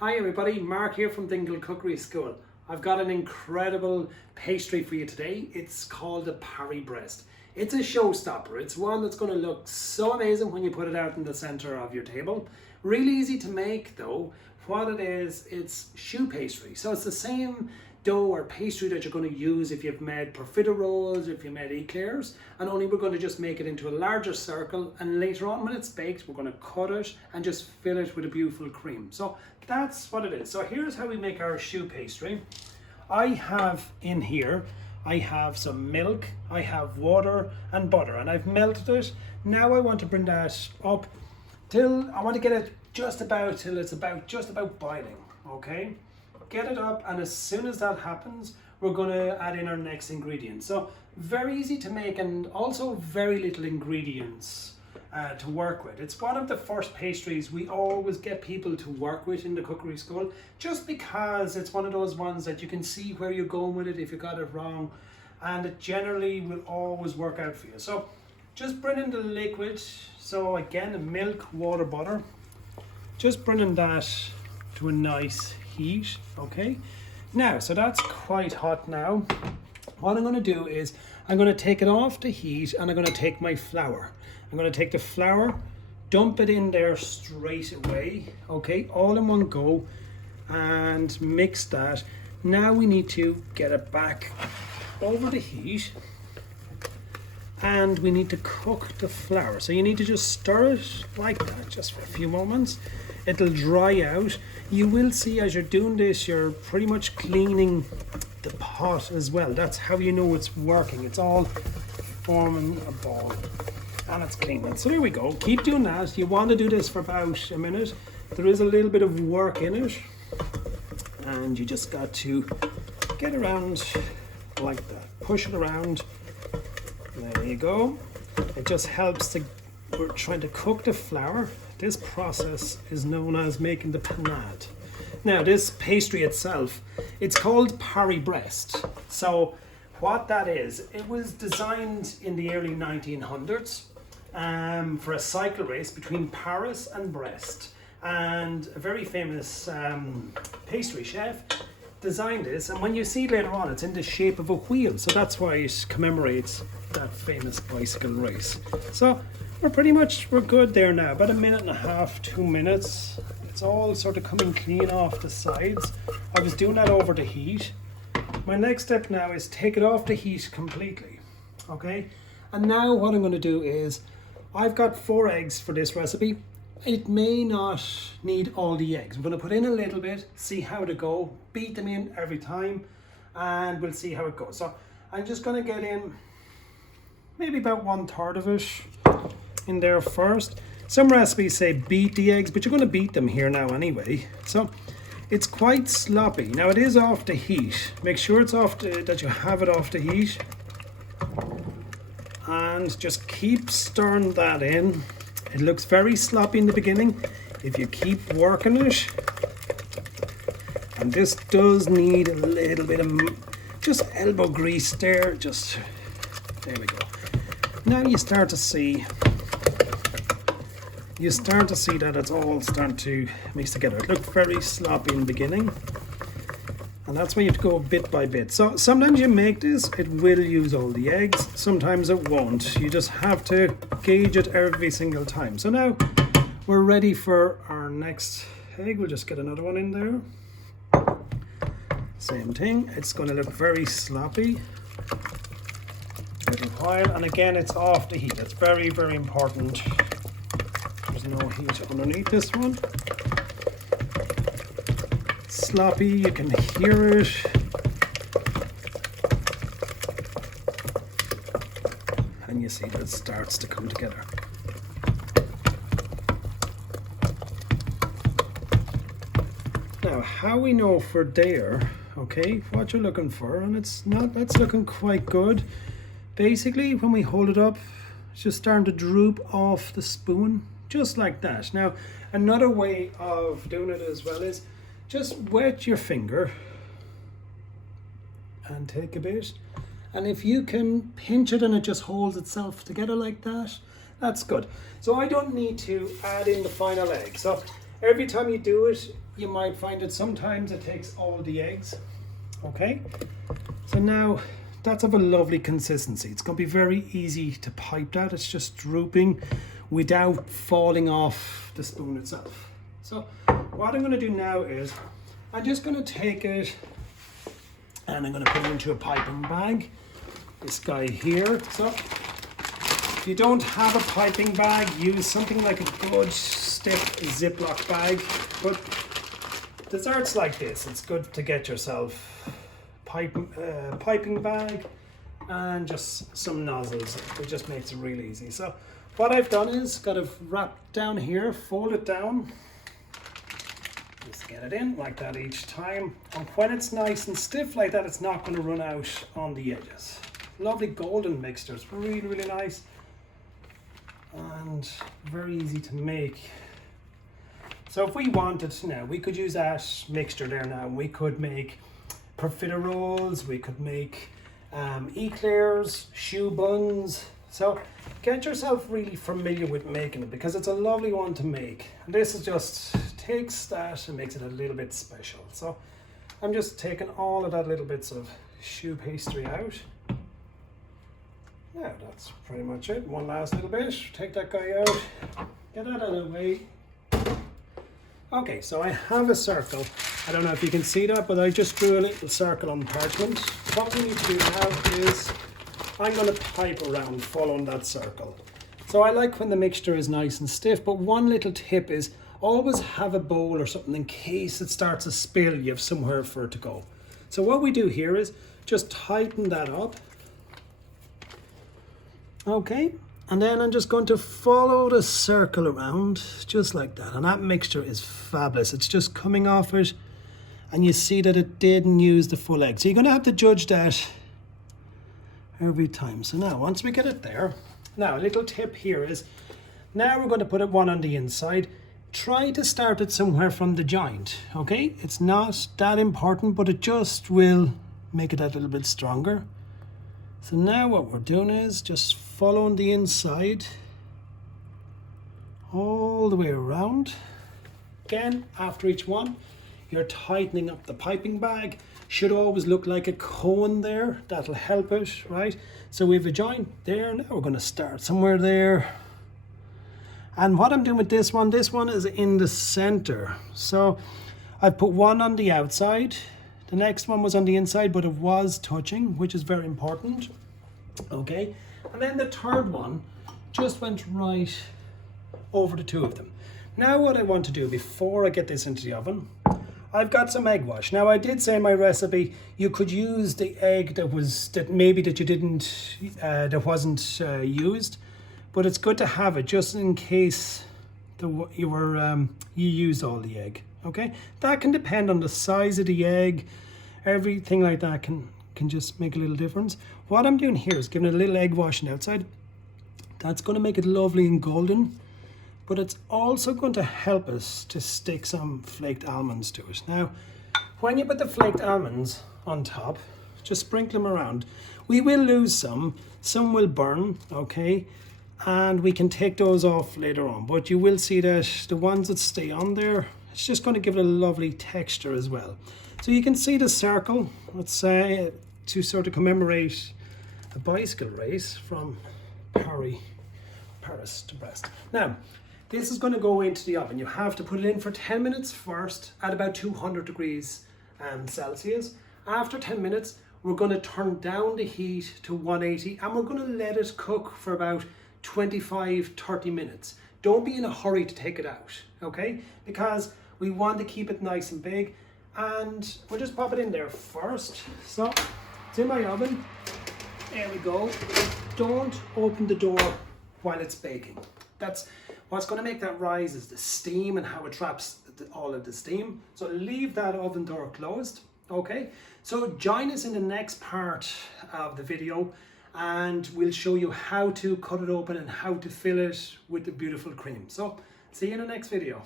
Hi everybody, Mark here from Dingle Cookery School. I've got an incredible pastry for you today. It's called the Paris Brest. It's a showstopper. It's one that's going to look so amazing when you put it out in the center of your table. Really easy to make though. What it is, it's choux pastry. So it's the same dough or pastry that you're going to use if you've made profiteroles, if you made eclairs, and only we're going to just make it into a larger circle, and later on when it's baked we're going to cut it and just fill it with a beautiful cream. So that's what it is. So here's how we make our choux pastry. I have in here, I have some milk, I have water and butter, and I've melted it. Now I want to bring that up till I want to get it just about till it's just about boiling. Okay, get it up, and as soon as that happens we're going to add in our next ingredient. So very easy to make, and also very little ingredients to work with. It's one of the first pastries we always get people to work with in the cookery school, just because it's one of those ones that you can see where you're going with it if you got it wrong, and it generally will always work out for you. So just bring in the liquid. So again, milk, water, butter, just bringing that to a nice heat. Okay, now so that's quite hot now. What I'm going to do is I'm going to take it off the heat, and I'm going to take my flour. I'm going to take the flour, dump it in there straight away, okay, all in one go, and mix that. Now we need to get it back over the heat, and we need to cook the flour. So you need to just stir it like that just for a few moments. It'll dry out. You will see as you're doing this, you're pretty much cleaning the pot as well. That's how you know it's working. It's all forming a ball and it's clean. So there we go. Keep doing that. You want to do this for about a minute. There is a little bit of work in it, and you just got to get around like that. Push it around. There you go. It just helps to, we're trying to cook the flour. This process is known as making the panade. Now this pastry itself, it's called Paris Brest. So what that is, it was designed in the early 1900s for a cycle race between Paris and Brest. And a very famous pastry chef designed this, and when you see it later on, it's in the shape of a wheel. So that's why it commemorates that famous bicycle race. So we're good there now. About a minute and a half, 2 minutes. It's all sort of coming clean off the sides. I was doing that over the heat. My next step now is take it off the heat completely. Okay, and now what I'm going to do is, I've got 4 eggs for this recipe. It may not need all the eggs. I'm going to put in a little bit, see how they go, beat them in every time, and we'll see how it goes. So I'm just going to get in maybe about 1/3 of it in there first. Some recipes say beat the eggs, but you're going to beat them here now anyway. So it's quite sloppy. Now it is off the heat. Make sure it's off that you have it off the heat. And just keep stirring that in. It looks very sloppy in the beginning. If you keep working it, and this does need a little bit of just elbow grease there. Just there we go. Now you start to see that it's all starting to mix together. It looked very sloppy in the beginning, and that's why you have to go bit by bit. So sometimes you make this, it will use all the eggs, sometimes it won't. You just have to gauge it every single time. So now we're ready for our next egg. We'll just get another one in there. Same thing, it's going to look very sloppy. A little while, and again it's off the heat. That's very, very important. There's no heat underneath this one. Sloppy, you can hear it. And you see that it starts to come together. Now, how we know for there, okay, what you're looking for, and it's not, that's looking quite good. Basically, when we hold it up, it's just starting to droop off the spoon, just like that. Now, another way of doing it as well is just wet your finger and take a bit, and if you can pinch it and it just holds itself together like that, that's good. So I don't need to add in the final egg. So every time you do it, you might find that sometimes it takes all the eggs. Okay, so now that's of a lovely consistency. It's going to be very easy to pipe that. It's just drooping without falling off the spoon itself. So what I'm going to do now is I'm just going to take it and I'm going to put it into a piping bag. This guy here. So if you don't have a piping bag, use something like a good stiff Ziploc bag. But desserts like this, it's good to get yourself piping bag and just some nozzles. It just makes it really easy. So what I've done is got it wrapped down here, fold it down, just get it in like that each time. And when it's nice and stiff like that, it's not going to run out on the edges. Lovely golden mixture. It's really, really nice and very easy to make. So if we wanted now, we could use that mixture there now. We could make profiteroles, we could make eclairs, choux buns. So get yourself really familiar with making it because it's a lovely one to make. And this is just takes that and makes it a little bit special. So I'm just taking all of that little bits of choux pastry out. Now that's pretty much it. One last little bit. Take that guy out. Get that out of the way. Okay, so I have a circle. I don't know if you can see that, but I just drew a little circle on parchment. What we need to do now is I'm going to pipe around following that circle. So I like when the mixture is nice and stiff, but one little tip is always have a bowl or something in case it starts to spill, you have somewhere for it to go. So what we do here is just tighten that up. Okay. And then I'm just going to follow the circle around just like that. And that mixture is fabulous. It's just coming off it. And you see that it didn't use the full egg. So you're going to have to judge that every time. So now once we get it there, now a little tip here is, now we're going to put it one on the inside. Try to start it somewhere from the joint, okay? It's not that important, but it just will make it that little bit stronger. So now what we're doing is just following the inside all the way around. Again, after each one, you're tightening up the piping bag. Should always look like a cone there. That'll help it, right? So we have a joint there. Now we're going to start somewhere there. And what I'm doing with this one is in the center. So I've put one on the outside. The next one was on the inside, but it was touching, which is very important. Okay, and then the third one just went right over the two of them. Now what I want to do before I get this into the oven, I've got some egg wash. Now I did say in my recipe you could use the egg that wasn't used, but it's good to have it just in case you used all the egg. Okay, that can depend on the size of the egg. Everything like that can just make a little difference. What I'm doing here is giving it a little egg wash on the outside. That's going to make it lovely and golden, but it's also going to help us to stick some flaked almonds to it. Now, when you put the flaked almonds on top, just sprinkle them around. We will lose some will burn, okay? And we can take those off later on, but you will see that the ones that stay on there, it's just going to give it a lovely texture as well. So you can see the circle, let's say, to sort of commemorate a bicycle race from Paris to Brest. Now, this is going to go into the oven. You have to put it in for 10 minutes first at about 200 degrees Celsius. After 10 minutes, we're going to turn down the heat to 180 and we're going to let it cook for about 25-30 minutes. Don't be in a hurry to take it out, okay? Because we want to keep it nice and big, and we'll just pop it in there first. So it's in my oven. There we go. Don't open the door while it's baking. That's what's going to make that rise, is the steam and how it traps all of the steam. So leave that oven door closed, okay? So join us in the next part of the video and we'll show you how to cut it open and how to fill it with the beautiful cream. So see you in the next video.